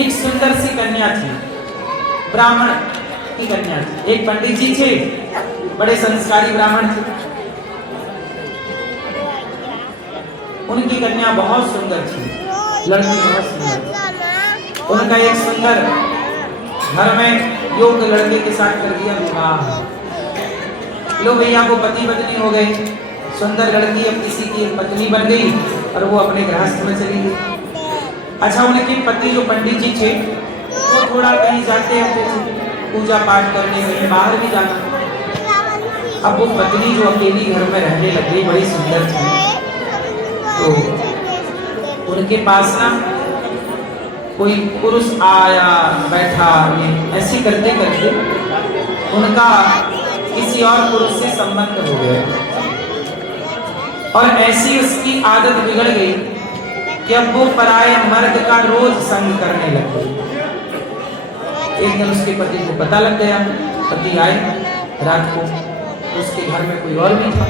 एक सुंदर सी कन्या थी, ब्राह्मण की कन्या थी। एक पंडित जी थे, बड़े संस्कारी ब्राह्मण थे। उनकी कन्या बहुत सुंदर थी, लड़की बहुत सुंदर। उनका एक सुंदर घर में योग्य लड़के के साथ कर दिया विवाह। लो भैया, वो पति पत्नी हो गए। सुंदर लड़की अब किसी की पत्नी बन गई और वो अपने गृहस्थ में चली गई। अच्छा, उनके पति जो पंडित जी थे वो थोड़ा कहीं जाते होते थे, पूजा पाठ करने, कहीं बाहर भी जाना। अब वो पत्नी जो अकेली घर में रहने लगी, बड़ी सुंदर थी, तो उनके पास ना कोई पुरुष आया बैठा, ऐसे करते करते उनका किसी और पुरुष से संबंध हो गया और ऐसी उसकी आदत बिगड़ गई कि अब वो पराये मर्द का रोज संग करने लग गई। एक दिन उसके पति को पता लग गया। पति आए रात को, उसके घर में कोई और भी था।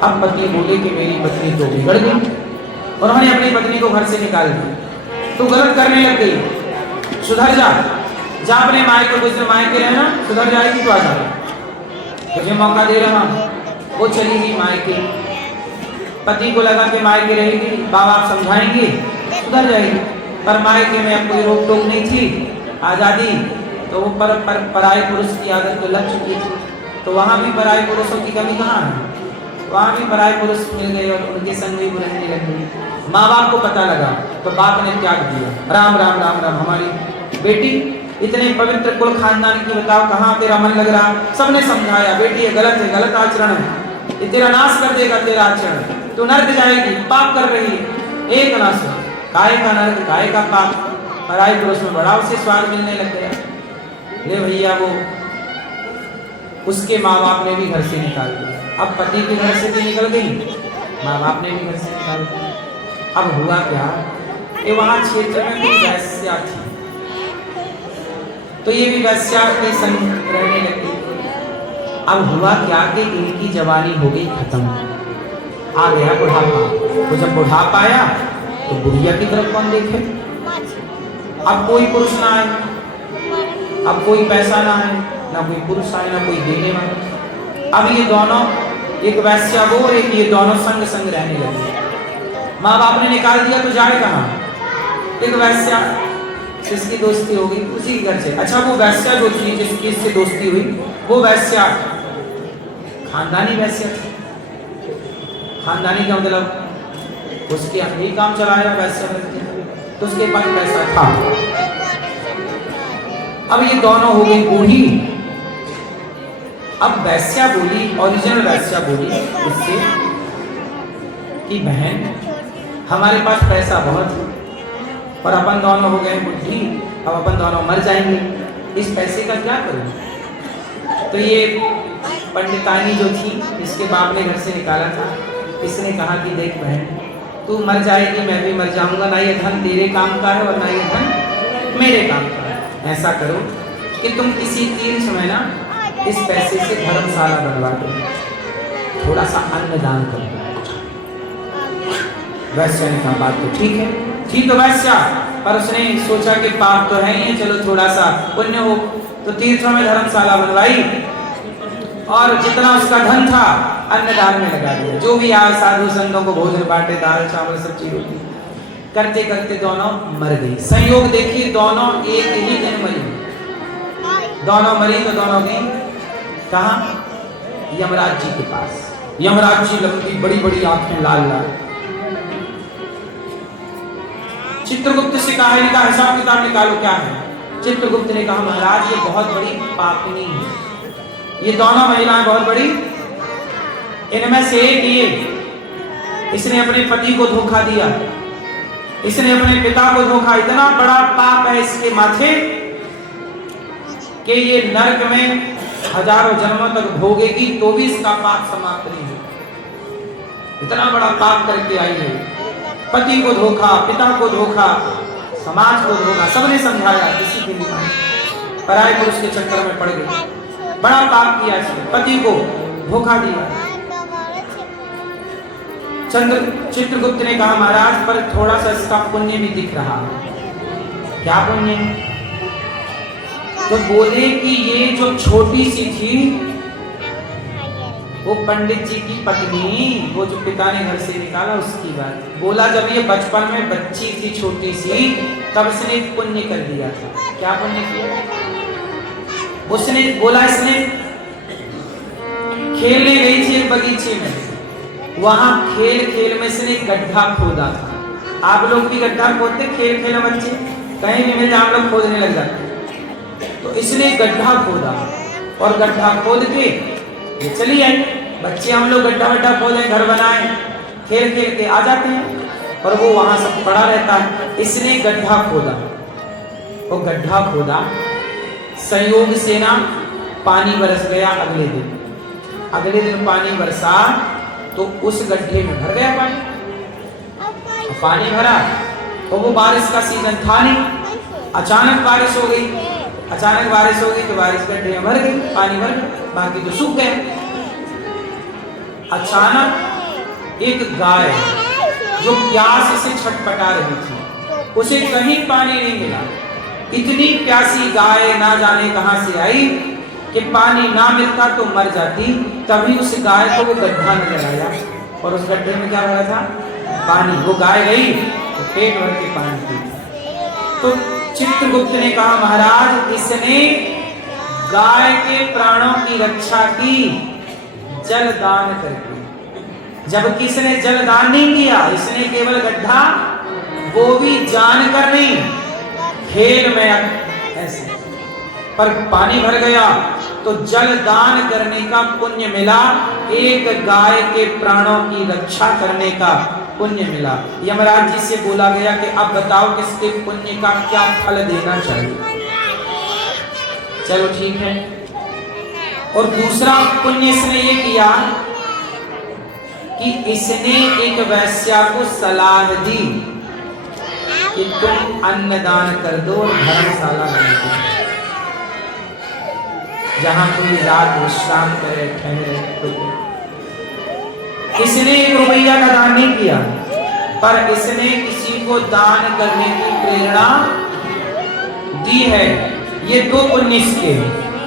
अब पति बोले कि मेरी पत्नी तो बिगड़ गई। उन्होंने अपनी पत्नी को घर से निकाल दिया। तो गलत करने लग गई, सुधर जा, जा अपने मायके को, गुजर मायके रहना, सुधर जाएगी तो आ जा, तुझे मौका दे रहा हूं। वो चली गई मायके। पति को लगा कि मायके रहेगी, बाप बाप समझाएंगे, सुधर जाएगी। पर मायके में अब कोई रोक टोक नहीं थी, आजादी। तो वो पराये पुरुष की आदत तो लग चुकी थी। तो वहां भी पराये पुरुषों की कमी कहाँ है, वहां भी पराये पुरुष मिल गए और उनके संग भी रहने लगे। माँ बाप को पता लगा तो बाप ने त्याग दिया। राम राम राम राम, हमारी बेटी इतने पवित्र कुल खानदान की, बताओ कहाँ तेरा मन लग रहा। सबने समझाया, बेटी ये गलत है, गलत आचरण है, ये तेरा नाश कर देगा तेरा आचरण, तू नर्क जाएगी, पाप कर रही है। एक ना सुन, काय का नर्क, काय का पाप। पराये पुरुष में बड़ा उसे स्वाद मिलने लग गया। ले भैया, वो उसके माँ बाप ने भी घर से निकाल दिया। अब पति के घर से भी निकल गई, माँ बाप ने भी घर से निकाल दिया। अब हुआ क्या कि वहां क्षेत्र में कोई वैश्या थी, तो ये भी वैश्या के संग रहने लगी। अब हुआ क्या कि इनकी जवानी हो गई खत्म, आ गया बुढ़ापा। तो जब बुढ़ापा आया तो बुढ़िया की तरफ कौन देखे। अब कोई पुरुष ना आए, अब कोई पैसा ना आए, ना कोई पुरुष आए, ना कोई देने वाला। अब ये दोनों, एक वैश्या वो और एक ये दोनों संग संग रहने लगे। माँ बाप ने निकाल दिया तो जाए कहाँ। एक वैश्या जिसकी दोस्ती हो गई उसी के घर से। अच्छा, वो वैश्या जो थी जिसकी इससे दोस्ती हुई, वो वैश्या खानदानी वैश्या थी। खानदानी का मतलब उसके यही काम चलाया वैश्या करके, तो उसके पास पैसा था। अब ये दोनों हो गई बूढ़ी। अब वैश्या बोली, ओरिजिनल वैश्या बोली उससे कि बहन, हमारे पास पैसा बहुत है और अपन दोनों हो गए बुढ़ी, अब अपन दोनों मर जाएंगे, इस पैसे का क्या करूं। तो ये पंडितानी जो थी, इसके बाप ने घर से निकाला था, इसने कहा कि देख बहन, तू मर जाएगी, मैं भी मर जाऊंगा, ना ये धन तेरे काम का है और ना ये धन मेरे काम का है। ऐसा करो कि तुम किसी तीर्थ में ना इस पैसे से धर्मशाला बनवा दो, थोड़ा सा अन्नदान करो। वैश्या ने कहा बात तो ठीक है, ठीक तो वैश्या, पर उसने सोचा कि पाप तो है ही, चलो थोड़ा सा पुण्य हो। तो तीर्थों में धर्मशाला बनवाई और जितना उसका धन था अन्नदान में लगा दिया। जो भी आए साधु संतों को भोजन बांटे, दाल चावल सब्जी रोटी। करते करते दोनों मर गई। संयोग देखिए, दोनों एक ही दिन मरी। दोनों मरी तो दोनों गई कहाँ, यमराज जी के पास। यमराज जी लंबी बड़ी बड़ी आंखें, लाल लाल। चित्रगुप्त से कहा, इनका हिसाब किताब निकालो क्या है। चित्रगुप्त ने कहा, महाराज ये बहुत बड़ी पापनी है, ये दोनों महिलाएं बहुत बड़ी। इनमें से एक ये, इसने अपने पति को धोखा दिया, इसने अपने पिता को धोखा। इतना बड़ा पाप है इसके माथे कि ये नरक में हजारों जन्मों तक भोगेगी तो भी इसका पाप समाप्त नहीं हो। इतना बड़ा पाप करके आई है। पति को धोखा, पिता को धोखा, समाज को धोखा, सबने समझाया, किसी की नहीं। पराये पुरुष के चक्कर में पड़ गई, बड़ा पाप किया इसने, पति को धोखा दिया। चित्रगुप्त ने कहा, महाराज पर थोड़ा सा इसका पुण्य भी दिख रहा है। क्या पुण्य है? तो बोले कि ये जो छोटी सी थी वो पंडित जी की पत्नी, वो जो पिता ने घर से निकाला उसकी बात। बोला जब ये बचपन में बच्ची थी छोटी सी, तब इसने एक पुण्य कर दिया था। क्या पुण्य किया? उसने बोला इसने खेलने गई थी एक बगीचे में, वहां खेल खेल में इसने गड्ढा खोदा था। आप लोग भी गड्ढा खोदते खेल खेल में? बच्चे कहीं भी मिल जाए आप लोग खोदने लग जाते। तो इसने गड्ढा खोदा और गड्ढा खोद के ये चली आई। बच्चे हम लोग गड्ढा वड्ढा खोदें, घर बनाए, खेल खेल के आ जाते हैं और वो वहां सब पड़ा रहता है। इसने गड्ढा खोदा, वो गड्ढा खोदा, संयोग से ना पानी बरस गया। अगले दिन पानी बरसा तो उस गड्ढे में भर गया पानी। पानी भरा तो वो बारिश का सीजन था नहीं, अचानक बारिश हो गई। अचानक बारिश हो गई तो बारिश गड्ढे में भर गई, पानी भर गया, बाकी तो सूख गए। अचानक एक गाय जो प्यास से छटपटा रही थी, उसे कहीं पानी नहीं मिला। इतनी प्यासी गाय ना जाने कहां से आई कि पानी ना मिलता तो मर जाती। तभी उस गाय को वो गड्ढा नजर आया और उस गड्ढे में क्या भरा था? पानी। वो गाय गई तो पेट भर के पानी पी। तो चित्रगुप्त ने कहा महाराज इसने गाय के प्राणों की रक्षा की जल दान करके, जबकि इसने जल दान नहीं किया, इसने केवल गड्ढा, वो भी जानकर नहीं, खेल में ऐसे, पर पानी भर गया तो जल दान करने का पुण्य मिला, एक गाय के प्राणों की रक्षा करने का पुण्य मिला। यमराज जी से बोला गया कि अब बताओ किसके पुण्य का क्या फल देना चाहिए। चलो ठीक है। और दूसरा पुण्य इसने ये किया कि इसने एक वैश्या को सलाह दी कि तुम अन्नदान कर दो और धर्मशाला बना दो, जहां कोई रात विश्राम करे, ठहरे। इसने 1 रुपया का दान नहीं किया, पर इसने किसी को दान करने की प्रेरणा दी है। ये 2 पुण्य इसके,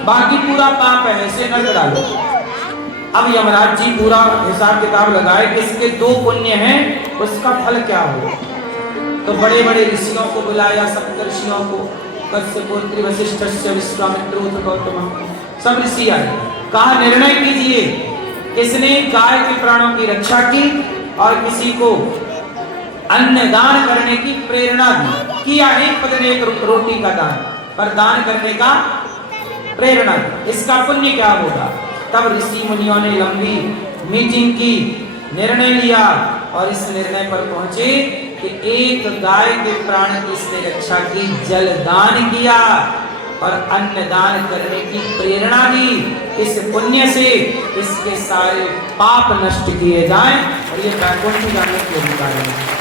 बाकी पूरा पाप है, इसे न डालो। अब यमराज जी पूरा हिसाब किताब लगाए कि इसके 2 पुण्य हैं, उसका फल क्या हो। तो बड़े बड़े ऋषियों को बुलाया, सप्तर्षियों को, कश्यप, वशिष्ठ, विश्वामित्र, गौतम, सब ऋषि आए। कहा निर्णय कीजिए, किसने गाय के प्राणों की रक्षा की और किसी को अन्नदान करने की प्रेरणा दी। किया एक पद ने 1 रोटी का दान, पर दान करने का प्रेरणा दी, इसका पुण्य क्या होगा। तब ऋषि मुनियों ने लंबी मीटिंग की, निर्णय लिया और इस निर्णय पर पहुंचे कि एक गाय के प्राण की इसने रक्षा की, जल दान किया और अन्नदान करने की प्रेरणा दी। इस पुण्य से इसके सारे पाप नष्ट किए जाएं और ये वैकुंठ जाने के अधिकार है।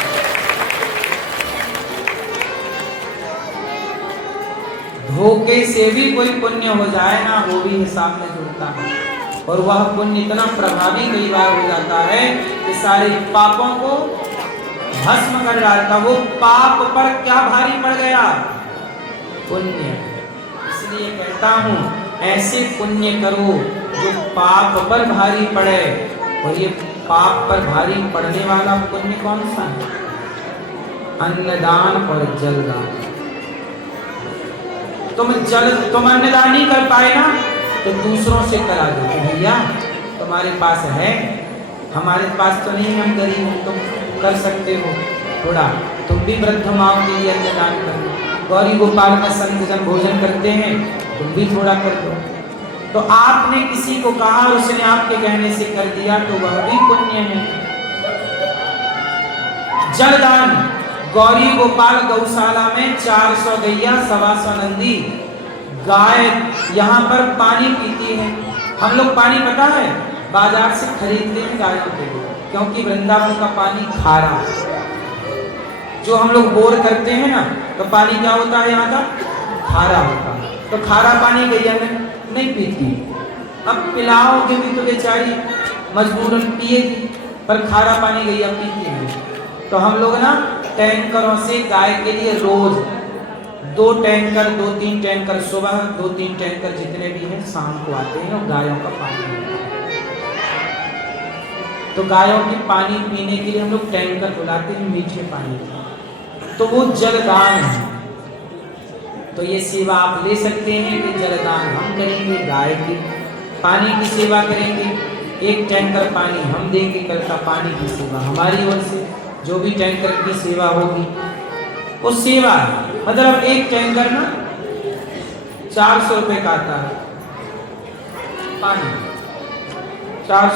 धोखे से भी कोई पुण्य हो जाए ना, वो भी हिसाब में जुड़ता है और वह पुण्य इतना प्रभावी कई बार हो जाता है कि सारे पापों को भस्म कर डालता। वो पाप पर क्या भारी पड़ गया? पुण्य। इसलिए कहता हूं ऐसे पुण्य करो जो पाप पर भारी पड़े। और ये पाप पर भारी पड़ने वाला पुण्य कौन सा है? अन्नदान और जलदान। तुम अन्नदान नहीं कर पाए ना, तो दूसरों से करा दो। भैया तुम्हारे पास है, हमारे पास तो नहीं, हम गरीब हैं, तुम कर सकते हो थोड़ा, तुम भी वृद्ध माओ के लिए अन्नदान करो। गौरी गोपाल में संत जन भोजन करते हैं, तुम भी थोड़ा कर दो। तो आपने किसी को कहा और उसने आपके कहने से कर दिया, तो वह भी पुण्य है। जलदान, गौरी गोपाल गौशाला में 400 गैया, 125 नंदी गाय यहाँ पर पानी पीती है। हम लोग पानी पता है बाजार से खरीदते हैं गायों के लिए, क्योंकि वृंदावन का पानी खारा है। जो हम लोग बोर करते हैं ना, तो पानी क्या होता है यहाँ का? खारा होता है। तो खारा पानी गैया नहीं पीती। अब पिलाओगे भी तो बेचारी मजबूरन पिएगी, पर खारा पानी गैया पीती है। तो हम लोग ना टैंकरों से गाय के लिए रोज 2 टैंकर 2-3 टैंकर सुबह, 2-3 टैंकर जितने भी हैं शाम को आते हैं और गायों का पानी मिलता है। तो गायों के पानी पीने के लिए हम लोग टैंकर बुलाते हैं मीठे पानी के, तो वो जलदान है। तो ये सेवा आप ले सकते हैं कि जलदान हम करेंगे, गाय की पानी की सेवा करेंगे, 1 टैंकर पानी हम देंगे, कल का पानी की सेवा हमारी ओर से, जो भी टैंकर की सेवा होगी वो सेवा है। मतलब 1 टैंकर ना 400 रुपए का आता है पानी, 400